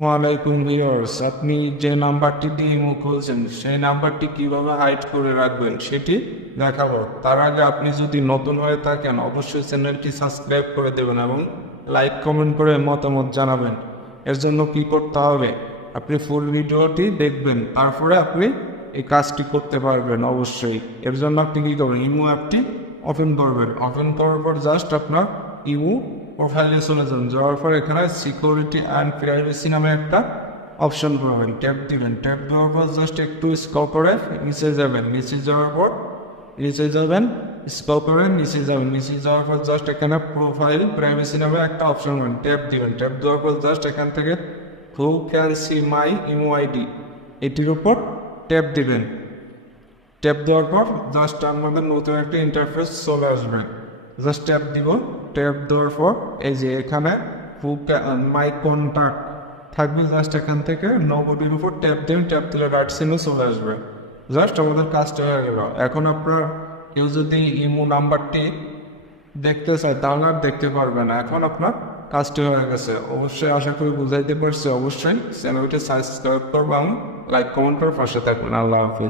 ওয়ালাইকুম ভিউয়ার্স, আপনি যে নাম্বারটি দিয়ে ইমো খুলছেন সেই নাম্বারটি কিভাবে হাইড করে রাখবেন সেটি দেখাবো। তার আগে আপনি যদি নতুন হয়ে থাকেন অবশ্যই চ্যানেলটি সাবস্ক্রাইব করে দেবেন এবং লাইক কমেন্ট করে মতামত জানাবেন। এর জন্য কি করতে হবে, আপনি ফুল ভিডিওটি দেখবেন, তারপরে আপনি এই কাজটি করতে পারবেন। অবশ্যই এর জন্য আপনি কী করবেন, ইমো অ্যাপটি ওপেন করবেন। ওপেন করার পর জাস্ট আপনার ইমো প্রোফাইলে চলে যান। যাওয়ার পর এখানে সিকিউরিটি অ্যান্ড প্রাইভেসি নামে একটা অপশন পাবেন, ট্যাপ দিবেন। ট্যাপ দেওয়ার পর জাস্ট একটু স্ক্রল করে নিচে যাবেন। নিচে যাওয়ার পর স্ক্রল করে নিচে যাবেন। নিচে যাওয়ার পর জাস্ট এখানে প্রোফাইল প্রাইভেসি নামে একটা অপশন পাবেন, ট্যাপ দিবেন। ট্যাপ দেওয়ার পর জাস্ট এখান থেকে who can see my imo ID এটির উপর ট্যাপ দিবেন। ট্যাপ দেওয়ার পর জাস্ট আমাদের নতুন একটা ইন্টারফেস চলে আসবে। জাস্ট ট্যাপ দিব। ট্যাপ দেওয়ার পর এই যে এখানে মাই কন্ট্যাক্ট থাকবে, জাস্ট এখান থেকে নবডির উপর ট্যাপ দেবেন। ট্যাপ দিলে রাইট সিনে চলে আসবে। জাস্ট আমাদের কাজটা হয়ে গেল। এখন আপনার কেউ যদি ইমো নাম্বারটি দেখতে চায় তাহলে আর দেখতে পারবে না। এখন আপনার কাজটি হয়ে গেছে। অবশ্যই আশা করি বুঝাইতে পারছি। অবশ্যই চ্যানেলটি সাবস্ক্রাইব করবেন, লাইক কমেন্ট করে পাশে থাকবেন। আল্লাহ হাফিজ।